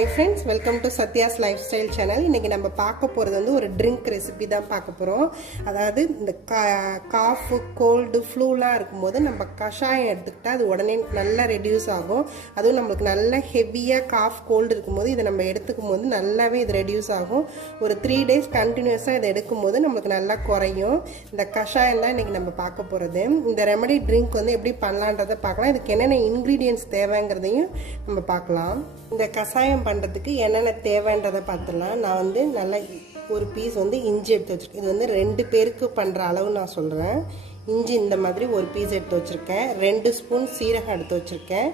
Hi friends, welcome to Satya's Lifestyle channel. இன்னைக்கு நம்ம பார்க்க போறது வந்து ஒரு ட்ரிங்க் ரெசிபி தான் பார்க்க போறோம். அதாவது இந்த காஃப், கோல்ட், ஃப்ளூலாம் இருக்கும்போது நம்ம கஷாயம் எடுத்துக்கிட்டா அது உடனே நல்லா ரெடியூஸ் ஆகும். அதுவும் நமக்கு நல்ல ஹெவியா காஃப், கோல்ட் இருக்கும்போது இதை நம்ம எடுத்துக்கும்போது நல்லாவே இது ரெடியூஸ் ஆகும். ஒரு 3 days கண்டினியூஸா இதை எடுக்கும்போது நமக்கு நல்லா குறையும். இந்த கஷாயம் தான் இன்னைக்கு நம்ம பார்க்க போறது. இந்த ரெமெடி ட்ரிங்க் வந்து எப்படி பண்ணலான்றதை பார்க்கலாம். இதுக்கு என்னென்ன இன்கிரீடியன்ட்ஸ் தேவைங்கிறதையும் நம்ம பார்க்கலாம். இந்த கஷாயம் பண்ணுறதுக்கு என்னென்ன தேவைன்றதை பார்த்துலாம். நான் வந்து நல்லா ஒரு பீஸ் வந்து இஞ்சி எடுத்து வச்சுருக்கேன். இது வந்து 2 பேருக்கு பண்ணுற அளவு நான் சொல்கிறேன். இஞ்சி இந்த மாதிரி ஒரு பீஸ் எடுத்து வச்சுருக்கேன். 2 ஸ்பூன் சீரகம் எடுத்து வச்சுருக்கேன்.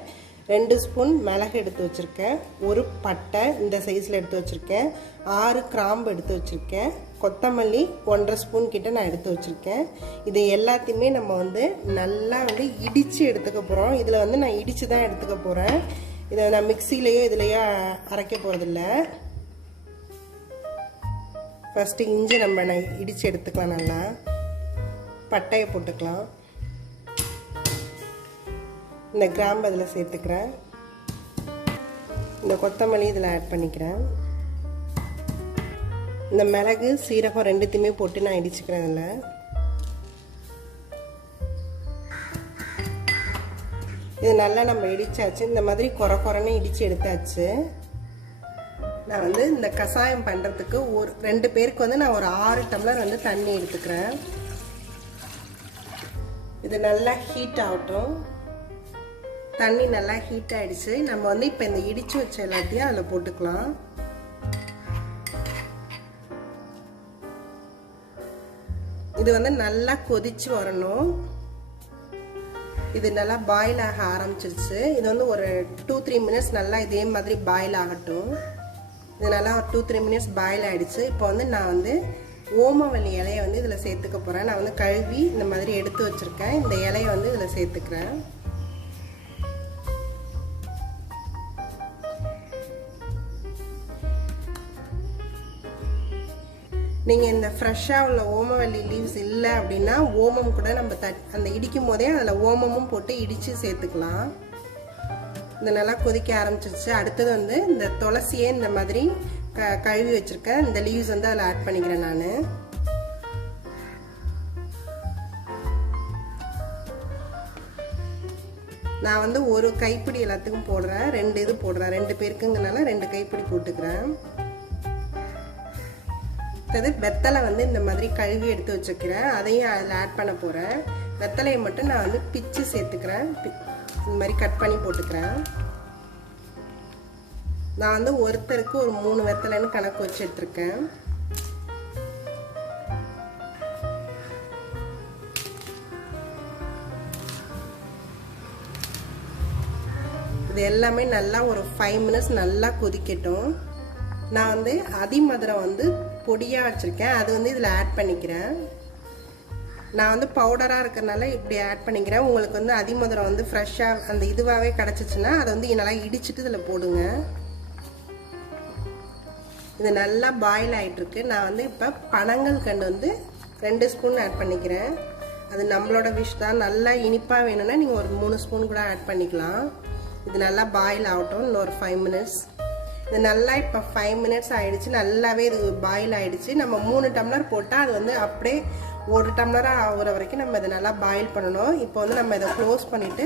2 ஸ்பூன் மிளகு எடுத்து வச்சுருக்கேன். ஒரு பட்டை இந்த சைஸில் எடுத்து வச்சுருக்கேன். 6 கிராம்பு எடுத்து வச்சுருக்கேன். கொத்தமல்லி 1.5 ஸ்பூன் கிட்ட நான் எடுத்து வச்சுருக்கேன். இது எல்லாத்தையுமே நம்ம வந்து நல்லா வந்து இடித்து எடுத்துக்க போகிறோம். இதில் வந்து நான் இடித்து தான் எடுத்துக்க போகிறேன். இதை நான் மிக்சிலேயோ இதுலையோ அரைக்க போகிறதில்ல. ஃபஸ்ட்டு இஞ்சி நம்ம இடித்து எடுத்துக்கலாம். நல்லா பட்டையை போட்டுக்கலாம். இந்த கிராம்பு அதில் சேர்த்துக்கிறேன். இந்த கொத்தமல்லி இதில் ஆட் பண்ணிக்கிறேன். இந்த மிளகு, சீரகம் ரெண்டுத்தையுமே போட்டு நான் இடிச்சுக்கிறேன். இதில் இது நல்லா நம்ம இடிச்சாச்சு. இந்த மாதிரி குறைன்னு இடித்து எடுத்தாச்சு. நான் வந்து இந்த கஷாயம் பண்ணுறதுக்கு ஒரு 2 பேருக்கு வந்து நான் ஒரு 6 டம்ளர் வந்து தண்ணி எடுத்துக்கிறேன். இது நல்லா ஹீட் ஆகட்டும். தண்ணி நல்லா ஹீட் ஆகிடுச்சு. நம்ம வந்து இப்போ இந்த இடித்து வச்ச எல்லாத்தையும் அதில் போட்டுக்கலாம். இது வந்து நல்லா கொதிச்சு வரணும். இது நல்லா பாயில் ஆக ஆரம்பிச்சிருச்சு. இது வந்து ஒரு 2-3 மினிட்ஸ் நல்லா இதே மாதிரி பாயில் ஆகட்டும். இது நல்லா ஒரு 2-3 மினிட்ஸ் பாயில் ஆகிடுச்சு. இப்போ வந்து நான் வந்து ஓமவல்லி இலையை வந்து இதில் சேர்த்துக்க போகிறேன். நான் வந்து கழுவி இந்த மாதிரி எடுத்து வச்சுருக்கேன். இந்த இலையை வந்து இதில் சேர்த்துக்கிறேன். நீங்கள் இந்த ஃப்ரெஷ்ஷாக உள்ள ஓமவல்லி லீவ்ஸ் இல்லை அப்படின்னா ஓமம் கூட நம்ம அந்த இடிக்கும் போதே அதில் ஓமமும் போட்டு இடித்து சேர்த்துக்கலாம். இந்த நல்லா கொதிக்க ஆரம்பிச்சிருச்சு. அடுத்தது வந்து இந்த துளசியே இந்த மாதிரி கழுவி வச்சுருக்கேன். இந்த லீவ்ஸ் வந்து அதில் ஆட் பண்ணிக்கிறேன். நான் வந்து ஒரு கைப்பிடி எல்லாத்துக்கும் போடுறேன். 2 இது போடுறேன். 2 பேருக்குங்கனால 2 கைப்பிடி போட்டுக்கிறேன். வெத்தலை வந்து இந்த மாதிரி கழுவி எடுத்து வச்சுக்கிறேன். அதையும் அதில் ஆட் பண்ண போகிறேன். வெத்தலையை மட்டும் நான் வந்து பிச்சு சேர்த்துக்கிறேன். இந்த மாதிரி கட் பண்ணி போட்டுக்கிறேன். நான் வந்து ஒருத்தருக்கு ஒரு 3 வெத்தலைன்னு கணக்கு வச்சு எடுத்துருக்கேன். இது எல்லாமே நல்லா ஒரு 5 மினிட்ஸ் நல்லா கொதிக்கட்டும். நான் வந்து அதிமதுரம் வந்து பொடியாக வச்சுருக்கேன். அது வந்து இதில் ஆட் பண்ணிக்கிறேன். நான் வந்து பவுடராக இருக்கிறனால இப்படி ஆட் பண்ணிக்கிறேன். உங்களுக்கு வந்து அதிமதுரம் வந்து ஃப்ரெஷ்ஷாக அந்த இதுவாகவே கிடச்சிச்சின்னா அதை வந்து நல்லா இடிச்சிட்டு இதில் போடுங்க. இது நல்லா பாயில் ஆகிட்டுருக்கு. நான் வந்து இப்போ பனங்கள் கண்டு வந்து 2 ஸ்பூன் ஆட் பண்ணிக்கிறேன். அது நம்மளோட விஷ் தான். நல்லா இனிப்பாக வேணும்னா நீங்கள் ஒரு 3 ஸ்பூன் கூட ஆட் பண்ணிக்கலாம். இது நல்லா பாயில் ஆகட்டும். இன்னும் ஒரு 5 மினிட்ஸ். இது நல்லா இப்போ 5 மினிட்ஸ் ஆகிடுச்சு. நல்லாவே இது பாயில் ஆகிடுச்சு. நம்ம 3 டம்ளர் போட்டால் அது வந்து அப்படியே 1 டம்ளராக ஆகிற வரைக்கும் நம்ம இதை நல்லா பாயில் பண்ணணும். இப்போ வந்து நம்ம இதை க்ளோஸ் பண்ணிவிட்டு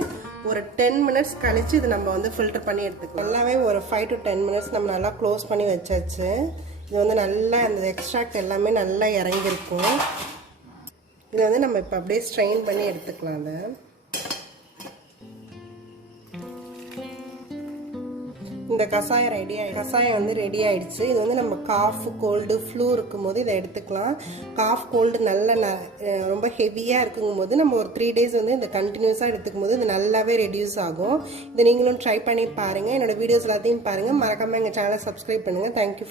ஒரு 10 மினிட்ஸ் கழித்து இது நம்ம வந்து ஃபில்டர் பண்ணி எடுத்துக்கலாம். நல்லாவே ஒரு 5 to 10 மினிட்ஸ் நம்ம நல்லா க்ளோஸ் பண்ணி வச்சாச்சு. இது வந்து நல்லா அந்த எக்ஸ்ட்ராக்ட் எல்லாமே நல்லா இறங்கியிருக்கும். இதை வந்து நம்ம இப்போ அப்படியே ஸ்ட்ரெயின் பண்ணி எடுத்துக்கலாம். அதை இந்த கஷாயம் வந்து ரெடி ஆயிடுச்சு. இது வந்து நம்ம காஃப், கோல்டு, ஃப்ளூ இருக்கும்போது இதை எடுத்துக்கலாம். காஃப், கோல்டு நல்ல ரொம்ப ஹெவியாக இருக்குங்கும் போது நம்ம ஒரு 3 days வந்து இந்த கண்டினியூஸாக எடுத்துக்கும் போது இது நல்லாவே ரெடியூஸ் ஆகும். இதை நீங்களும் ட்ரை பண்ணி பாருங்கள். என்னோடய வீடியோஸ் எல்லாத்தையும் பாருங்கள். மறக்காமல் எங்கள் சேனலை சப்ஸ்கிரைப் பண்ணுங்கள். தேங்க்யூ.